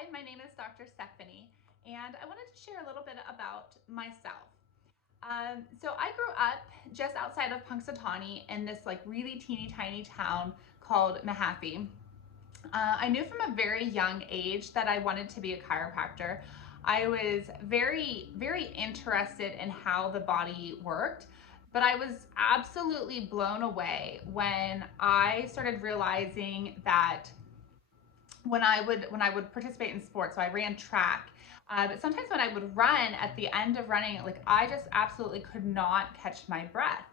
Hi, my name is Dr. Stephanie, and I wanted to share a little bit about myself. So I grew up just outside of Punxsutawney in this like really teeny tiny town called Mahaffey. I knew from a very young age that I wanted to be a chiropractor. I was very interested in how the body worked, but I was absolutely blown away when I started realizing that when I would participate in sports, so I ran track. But sometimes when I would run, at the end of running, like I just absolutely could not catch my breath.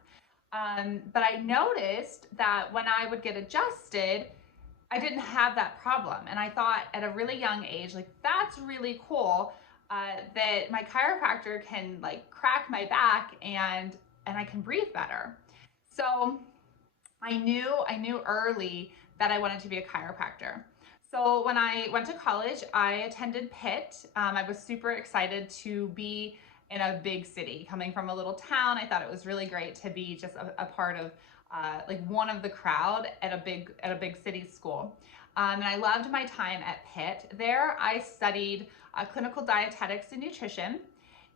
But I noticed that when I would get adjusted, I didn't have that problem. And I thought at a really young age, like that's really cool that my chiropractor can like crack my back and I can breathe better. So I knew early that I wanted to be a chiropractor. So when I went to college, I attended Pitt. I was super excited to be in a big city. Coming from a little town, I thought it was really great to be just a part of like one of the crowd at a big city school. And I loved my time at Pitt. There I studied clinical dietetics and nutrition.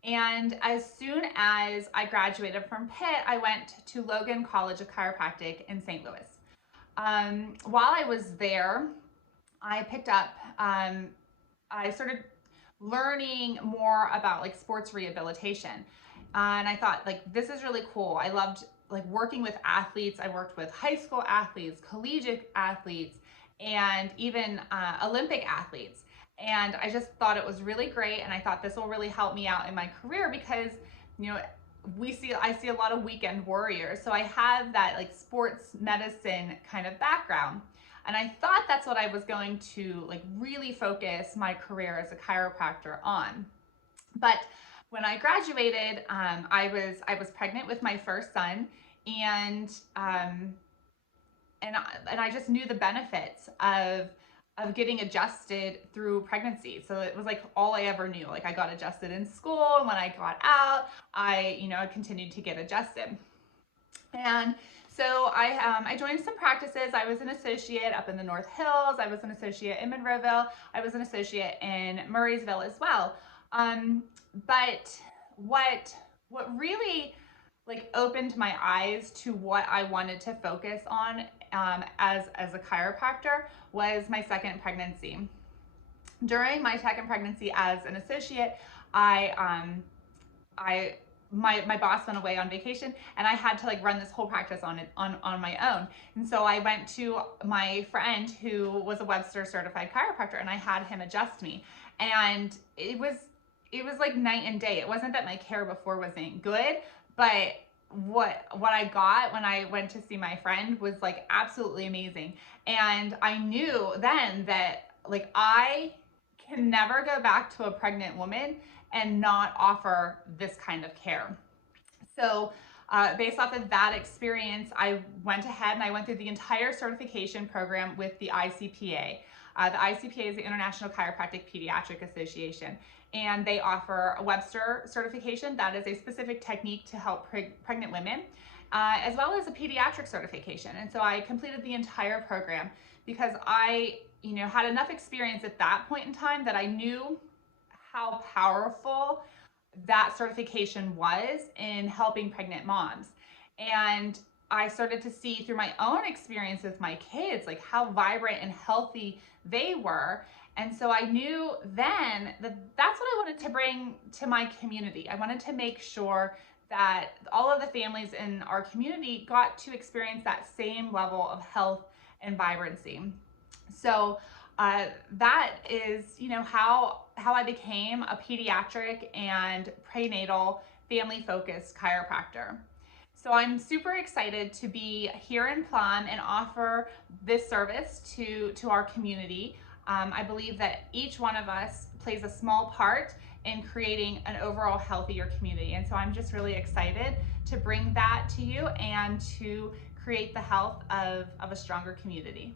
And as soon as I graduated from Pitt, I went to Logan College of Chiropractic in St. Louis. While I was there, I picked up, I started learning more about like sports rehabilitation. And I thought like, this is really cool. I loved like working with athletes. I worked with high school athletes, collegiate athletes, and even Olympic athletes. And I just thought it was really great. And I thought this will really help me out in my career because, you know, I see a lot of weekend warriors. So I have that like sports medicine kind of background. And I thought that's what I was going to like really focus my career as a chiropractor on. But when I graduated, I was pregnant with my first son, and I just knew the benefits of getting adjusted through pregnancy. So it was like all I ever knew. Like I got adjusted in school, and when I got out, I continued to get adjusted. And so I joined some practices. I was an associate up in the North Hills. I was an associate in Monroeville. I was an associate in Murraysville as well. But what really like opened my eyes to what I wanted to focus on as a chiropractor was my second pregnancy. During my second pregnancy as an associate, my boss went away on vacation, and I had to like run this whole practice on my own. And so I went to my friend who was a Webster certified chiropractor, and I had him adjust me. And it was like night and day. It wasn't that my care before wasn't good, but what I got when I went to see my friend was like absolutely amazing. And I knew then that like I can never go back to a pregnant woman and not offer this kind of care. So based off of that experience, I went ahead and I went through the entire certification program with the ICPA. The ICPA is the International Chiropractic Pediatric Association, and they offer a Webster certification. That is a specific technique to help pregnant women, as well as a pediatric certification. And so I completed the entire program because I had enough experience at that point in time that I knew how powerful that certification was in helping pregnant moms. And I started to see through my own experience with my kids, like how vibrant and healthy they were. And so I knew then that that's what I wanted to bring to my community. I wanted to make sure that all of the families in our community got to experience that same level of health and vibrancy. So that is, how I became a pediatric and prenatal family-focused chiropractor. So I'm super excited to be here in Plum and offer this service to our community. I believe that each one of us plays a small part in creating an overall healthier community. And so I'm just really excited to bring that to you and to create the health of a stronger community.